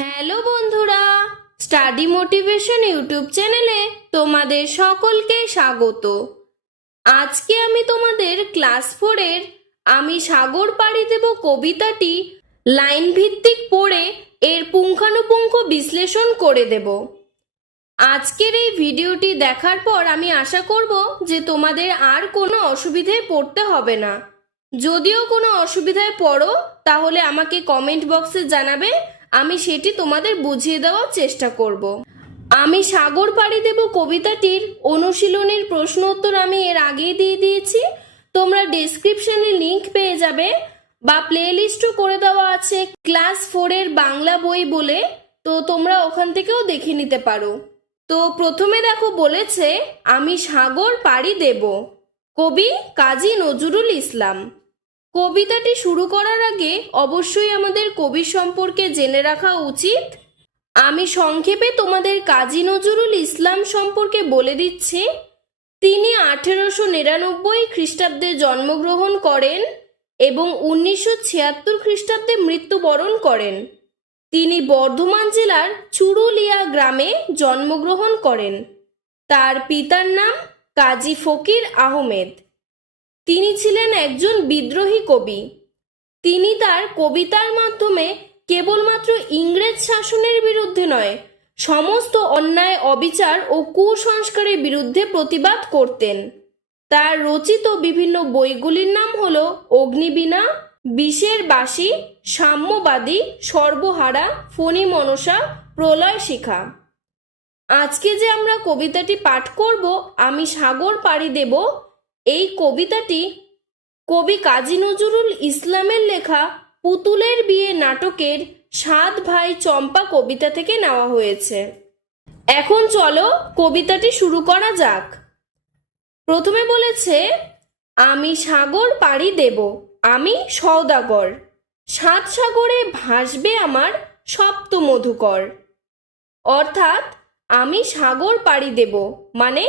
Hello বন্ধুরা, study motivation YouTube চ্যানেলে তোমাদের সকলকে স্বাগত। আজকে আমি তোমাদের ক্লাস 4-এর আমি সাগর পাড়ি দেব কবিতাটি লাইন ভিত্তিক পড়ে এর পুঙ্খানুপুঙ্খ বিশ্লেষণ করে দেব। আজকের এই ভিডিওটি দেখার পর আমি আশা করব যে তোমাদের আর কোনো অসুবিধায় পড়তে হবে না। যদিও কোনো অসুবিধায় পড়ো তাহলে আমাকে কমেন্ট বক্সে জানাবে, আমি সেটি তোমাদের বুঝিয়ে দেওয়ার চেষ্টা করব। আমি সাগর পাড়ি দেব কবিতাটির অনুশীলনীর প্রশ্ন উত্তর আমি এর আগেই দিয়ে দিয়েছি। তোমরা ডেসক্রিপশনে লিংক পেয়ে যাবে বা প্লেলিস্টও করে দেওয়া আছে ক্লাস 4-এর বাংলা বই বলে, তো তোমরা ওখান থেকেও দেখে নিতে পারো। তো প্রথমে দেখো বলেছে আমি সাগর পাড়ি দেব, কবি কাজী নজরুল ইসলাম। কবিতাটি শুরু করার আগে অবশ্যই আমাদের কবি সম্পর্কে জেনে রাখা উচিত। আমি সংক্ষেপে তোমাদের কাজী নজরুল ইসলাম সম্পর্কে বলে দিচ্ছি। তিনি 1899 খ্রিস্টাব্দে জন্মগ্রহণ করেন এবং 1976 খ্রিস্টাব্দে মৃত্যুবরণ করেন। তিনি বর্ধমান জেলার চুরুলিয়া গ্রামে জন্মগ্রহণ করেন। তার পিতার নাম কাজী ফকির আহমেদ। তিনি ছিলেন একজন বিদ্রোহী কবি। তিনি তার কবিতার মাধ্যমে কেবলমাত্র ইংরেজ শাসনের বিরুদ্ধে নয়, সমস্ত অন্যায়, অবিচার ও কুসংস্কারের বিরুদ্ধে প্রতিবাদ করতেন। তার রচিত বিভিন্ন বইগুলির নাম হলো অগ্নিবীণা, বিষের বাসি, সাম্যবাদী, সর্বহারা, ফণী মনসা, প্রলয় শিখা। আজকে যে আমরা কবিতাটি পাঠ করব, আমি সাগর পাড়ি দেব, এই কবিতাটি কবি কাজী নজরুল ইসলামের লেখা পুতুলের বিয়ে নাটকের 7 ভাই চম্পা কবিতা থেকে নেওয়া হয়েছে। এখন চলো কবিতাটি শুরু করা যাক। প্রথমে বলেছে আমি সাগর পাড়ি দেব, আমি সওদাগর, 7 সাগরে ভাসবে আমার সপ্ত মধুকর। অর্থাৎ আমি সাগর পাড়ি দেব মানে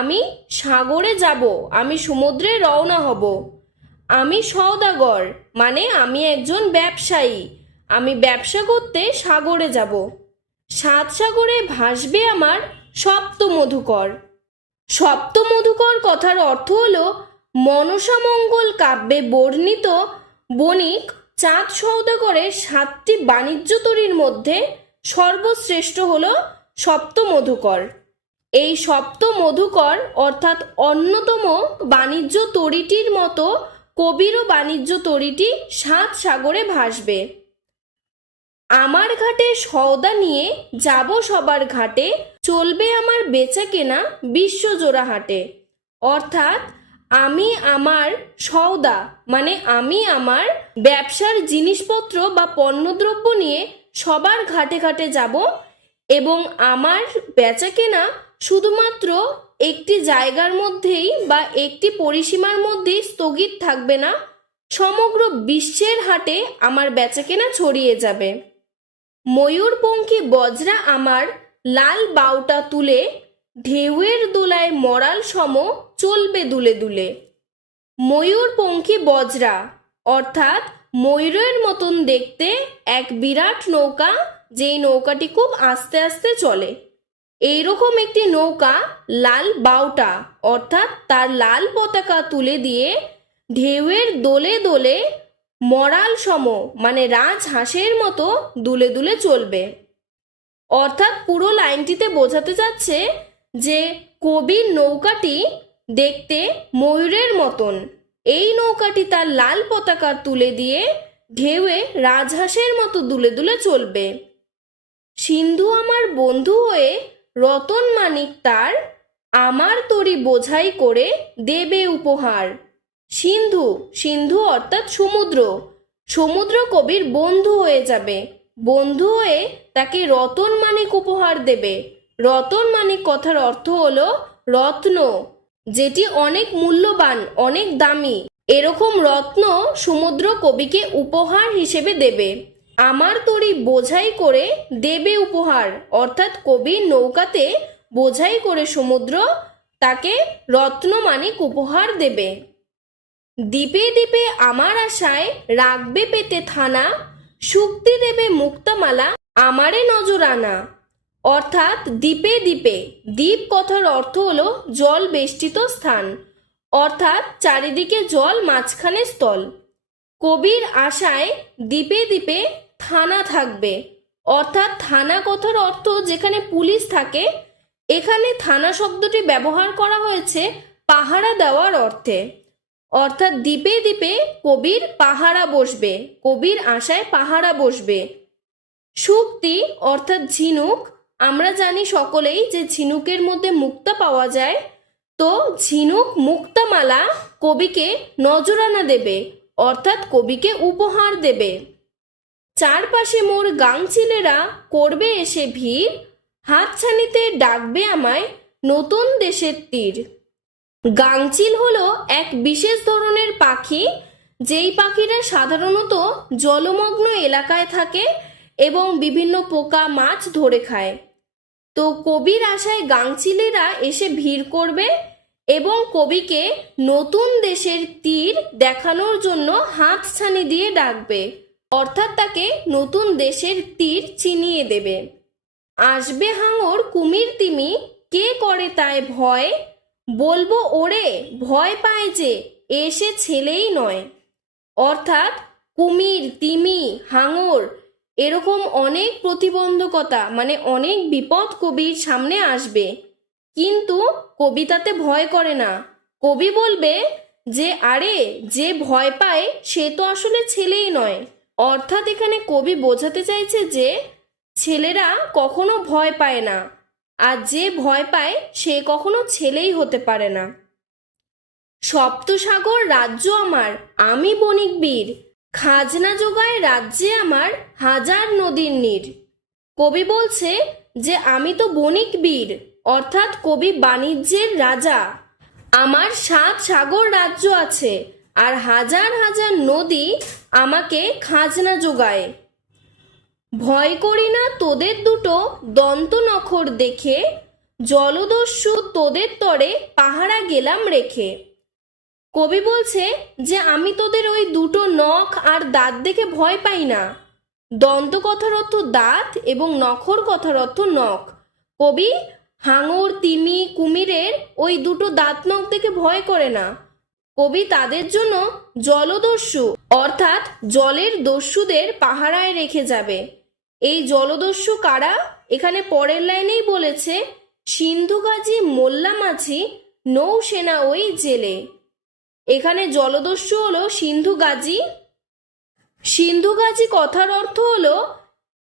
আমি সাগরে যাব, আমি সমুদ্রে রওনা হব। আমি সওদাগর মানে আমি একজন ব্যবসায়ী, আমি ব্যবসা করতে সাগরে যাব। 7 সাগরে ভাসবে আমার সপ্ত মধুকর। সপ্ত মধুকর কথার অর্থ হলো মনসামঙ্গল কাব্যে বর্ণিত বণিক চাঁদ সওদাগরের 7টি বাণিজ্য তরীর মধ্যে সর্বশ্রেষ্ঠ হলো সপ্ত মধুকর। এই সপ্ত মধুকর অর্থাৎ অন্যতম বাণিজ্য তরীটির মতো কবিরও বাণিজ্য তরীটি 7 সাগরে ভাসবে। আমার ঘাটে সওদা নিয়ে যাব সবার ঘাটে, চলবে আমার বেচা কেনা বিশ্বজোড়া হাটে। অর্থাৎ আমি আমার সওদা মানে আমি আমার ব্যবসার জিনিসপত্র বা পণ্যদ্রব্য নিয়ে সবার ঘাটে ঘাটে যাব এবং আমার বেচা কেনা শুধুমাত্র একটি জায়গার মধ্যেই বা একটি পরিসীমার মধ্যেই স্থগিত থাকবে না, সমগ্র বিশ্বের হাটে আমার বেচাকেনা ছড়িয়ে যাবে। ময়ূরপঙ্খী বজরা আমার লাল বাউটা তুলে, ঢেউয়ের দোলায় মরাল সম চলবে দুলে দুলে। ময়ূরপঙ্খী বজরা অর্থাৎ ময়ূরের মতন দেখতে এক বিরাট নৌকা, যেই নৌকাটি খুব আস্তে আস্তে চলে। এইরকম একটি নৌকা লাল বাউটা অর্থাৎ তার লাল পতাকা তুলে দিয়ে ঢেউয়ের দোলে দোলে মরাল সম মানে রাজহাঁসের মতো দুলে দুলে চলবে। অর্থাৎ পুরো লাইনটিতে বোঝাতে যাচ্ছে যে কবির নৌকাটি দেখতে ময়ূরের মতন, এই নৌকাটি তার লাল পতাকা তুলে দিয়ে ঢেউয়ে রাজহাঁসের মতো দুলে দুলে চলবে। সিন্ধু আমার বন্ধু হয়ে রতন মানিক তার, আমার তরি বোঝাই করে দেবে উপহার। সিন্ধু, সিন্ধু অর্থাৎ সমুদ্র, সমুদ্র কবির বন্ধু হয়ে যাবে, বন্ধু হয়ে তাকে রতন মানিক উপহার দেবে। রতন মানিক কথার অর্থ হলো রত্ন, যেটি অনেক মূল্যবান, অনেক দামি। এরকম রত্ন সমুদ্র কবিকে উপহার হিসেবে দেবে। আমার তরি বোঝাই করে দেবে উপহার অর্থাৎ কবির নৌকাতে বোঝাই করে সমুদ্র তাকে রত্নমানিক উপহার দেবে। দ্বীপে দ্বীপে আমার আশায় রাখবে পেতে থানা, শুক্তি দেবে মুক্তামালা আমারে নজরানা, অর্থাৎ দ্বীপে দ্বীপে। দ্বীপ কথার অর্থ হলো জল বেষ্টিত স্থান, অর্থাৎ চারিদিকে জল, মাঝখানে স্থল। কবির আশায় দ্বীপে দ্বীপে থানা থাকবে, অর্থাৎ থানা কথার অর্থ যেখানে পুলিশ থাকে। এখানে থানা শব্দটি ব্যবহার করা হয়েছে পাহারা দেওয়ার অর্থে, অর্থাৎ দ্বীপে দ্বীপে কবির পাহারা বসবে, কবির আশায় পাহারা বসবে। শুক্তি অর্থাৎ ঝিনুক, আমরা জানি সকলেই যে ঝিনুকের মধ্যে মুক্তা পাওয়া যায়। তো ঝিনুক মুক্তামালা কবিকে নজরানা দেবে, অর্থাৎ কবিকে উপহার দেবে। চারপাশে মোর গাংচিলেরা করবে এসে ভিড়, হাতছানিতে ডাকবে আমায় নতুন দেশের তীর। গাংচিল হলো এক বিশেষ ধরনের পাখি, যেই পাখিরা সাধারণত জলমগ্ন এলাকায় থাকে এবং বিভিন্ন পোকা মাছ ধরে খায়। তো কবির আশায় গাংচিলেরা এসে ভিড় করবে এবং কবিকে নতুন দেশের তীর দেখানোর জন্য হাতছানি দিয়ে ডাকবে, অর্থাৎ তাকে নতুন দেশের তীর চিনিয়ে দেবে। আসবে হাঙর কুমির তিমি, কে করে তাই ভয়, বলবো ওরে ভয় পায় যে এসে ছেলেই নয়। অর্থাৎ কুমির, তিমি, হাঙর এরকম অনেক প্রতিবন্ধকতা মানে অনেক বিপদ কবির সামনে আসবে, কিন্তু কবি তাতে ভয় করে না। কবি বলবে যে আরে যে ভয় পায় সে তো আসলে ছেলেই নয়। অর্থাৎ এখানে কবি বোঝাতে চাইছে যে ছেলেরা কখনো ভয় পায় না, আর যে ভয় পায় সে কখনো ছেলেই হতে পারে না। সপ্তসাগর রাজ্য আমার, আমি বণিক বীর, খাজনা জোগায় রাজ্যে আমার হাজার নদীর নীর। কবি বলছে যে আমি তো বণিক বীর, অর্থাৎ কবি বাণিজ্যের রাজা। আমার 7 সাগর রাজ্য আছে আর হাজার হাজার নদী আমাকে খাজনা যোগায়। ভয় করি না তোদের দুটো দন্ত নখর দেখে, জলদস্যু তোদের তরে পাহারা গেলাম রেখে। কবি বলছে যে আমি তোদের ওই দুটো নখ আর দাঁত দেখে ভয় পাই না। দন্ত কথার অর্থ দাঁত এবং নখর কথার অর্থ নখ। কবি হাঙর, তিমি, কুমিরের ওই দুটো দাঁত নখ দেখে ভয় করে না। কবি তাদের জন্য জলদস্যু অর্থাৎ জলের দস্যুদের পাহারায় রেখে যাবে। এই জলদস্যু কারা? এখানে পরের লাইনেই বলেছে, সিন্ধু গাজী মোল্লা মাঝি, নৌসেনা ওই জেলে। এখানে জলদস্যু হলো সিন্ধু গাজী। সিন্ধু গাজী কথার অর্থ হলো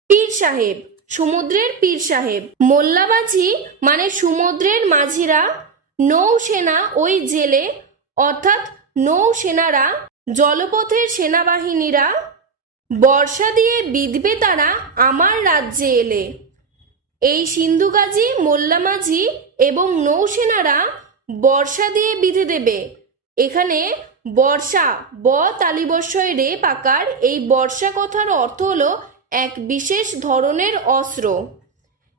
পীর সাহেব, সমুদ্রের পীর সাহেব। মোল্লাবাজি মানে সমুদ্রের মাঝিরা। নৌসেনা ওই জেলে, অর্থাৎ নৌসেনারা, জলপথের সেনাবাহিনীরা। বর্ষা দিয়ে বিঁধবে তারা আমার রাজ্যে এলে। এই সিন্ধু গাজী, মোল্লা মাঝি এবং নৌসেনারা বর্ষা দিয়ে বিঁধে দেবে। এখানে বর্ষা, ব তালিবস্যয় রে পাকার, এই বর্ষা কথার অর্থ হলো এক বিশেষ ধরনের অস্ত্র।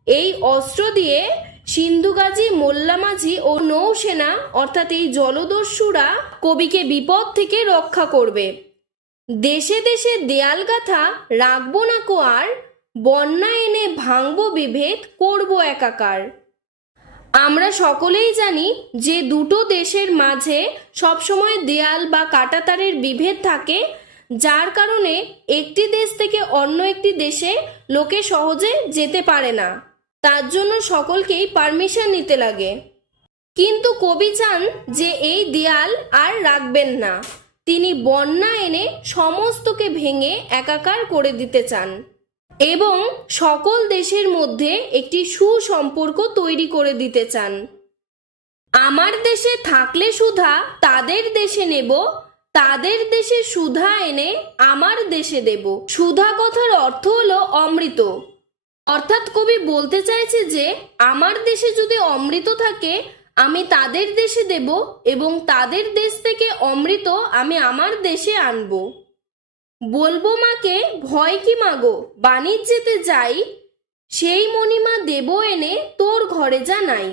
এই অস্ত্র দিয়ে সিন্ধু গাজী, মোল্লা মাঝি ও নৌসেনা অর্থাৎ এই জলদস্যুরা কবিকে বিপদ থেকে রক্ষা করবে। দেশে দেশে দেয়াল গাথা রাখবো না কো আর, বন্যা এনে ভাঙবো বিভেদ করবো একাকার। আমরা সকলেই জানি যে দুটো দেশের মাঝে সবসময় দেয়াল বা কাঁটাতারের বিভেদ থাকে, যার কারণে একটি দেশ থেকে অন্য একটি দেশে লোকে সহজে যেতে পারে না। তার জন্য সকলকেই পারমিশন নিতে লাগে। কিন্তু কবি চান যে এই দেয়াল আর রাখবেন না, তিনি বন্যা এনে সমস্তকে ভেঙে একাকার করে দিতে চান এবং সকল দেশের মধ্যে একটি সুসম্পর্ক তৈরি করে দিতে চান। আমার দেশে থাকলে সুধা তাদের দেশে নেব, তাদের দেশে সুধা এনে আমার দেশে দেব। সুধা কথার অর্থ হলো অমৃত। অর্থাৎ কবি বলতে চাইছে যে আমার দেশে যদি অমৃত থাকে আমি তাদের দেশে দেব এবং তাদের দেশ থেকে অমৃত আমি আমার দেশে আনব। বলবো মাকে ভয় কি মাগো, বাণিজ্যেতে যাই, সেই মণিমা দেব এনে তোর ঘরে যা নাই।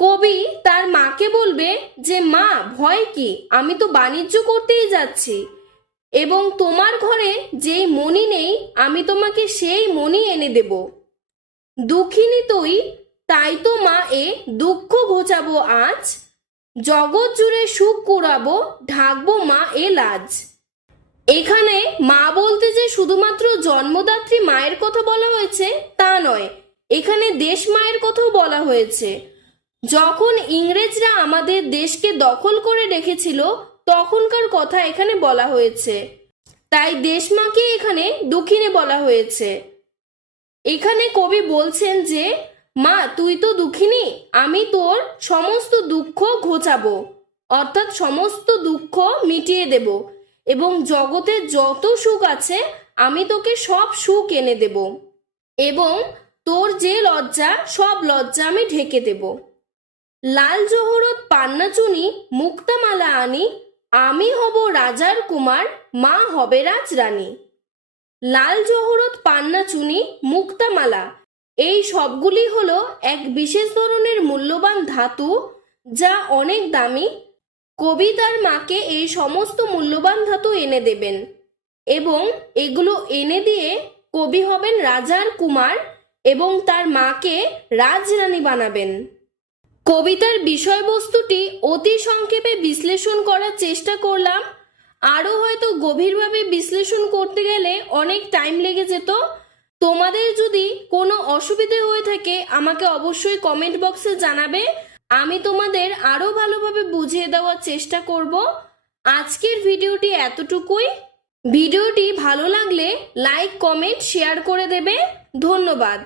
কবি তার মাকে বলবে যে মা ভয় কি, আমি তো বাণিজ্য করতেই যাচ্ছি, এবং তোমার ঘরে যেই মণি নেই আমি তোমাকে সেই মণি এনে দেব। দুঃখিনী তুই, তাই তো মা এ দুঃখ ঘোচাবো আজ, জগৎ জুড়ে সুখ কুড়াবো, ঢাকবো মা এ লাজ। এখানে মা বলতে যে শুধুমাত্র জন্মদাত্রী মায়ের কথা বলা হয়েছে তা নয়, এখানে দেশ মায়ের কথাও বলা হয়েছে। যখন ইংরেজরা আমাদের দেশকে দখল করে রেখেছিল তখনকার কথা এখানে বলা হয়েছে, তাই দেশমাকে এখানে দুঃখিনী বলা হয়েছে। এখানে কবি বলছেন যে মা তুই তো দুঃখিনী, আমি তোর সমস্ত দুঃখ ঘোচাবো, অর্থাৎ সমস্ত দুঃখ মিটিয়ে দেব এবং জগতে যত সুখ আছে আমি তোকে সব সুখ এনে দেব এবং তোর যে লজ্জা সব লজ্জা আমি ঢেকে দেব। লাল জহরত পান্নাচুনি মুক্তামালা আনি, আমি হব রাজার কুমার, মা হবে রাজরানী। লাল জহরত পান্নাচুনি মুক্তামালা এই সবগুলি হলো এক বিশেষ ধরনের মূল্যবান ধাতু যা অনেক দামি। কবি তার মাকে এই সমস্ত মূল্যবান ধাতু এনে দেবেন এবং এগুলো এনে দিয়ে কবি হবেন রাজার কুমার এবং তার মাকে রাজরানী বানাবেন। কবিতার বিষয়বস্তুটি অতি সংক্ষেপে বিশ্লেষণ করার চেষ্টা করলাম, আরও হয়তো গভীরভাবে বিশ্লেষণ করতে গেলে অনেক টাইম লেগে যেত। তোমাদের যদি কোনো অসুবিধে হয়ে থাকে আমাকে অবশ্যই কমেন্ট বক্সে জানাবে, আমি তোমাদের আরও ভালোভাবে বুঝিয়ে দেওয়ার চেষ্টা করব। আজকের ভিডিওটি এতটুকুই। ভিডিওটি ভালো লাগলে লাইক, কমেন্ট, শেয়ার করে দেবে। ধন্যবাদ।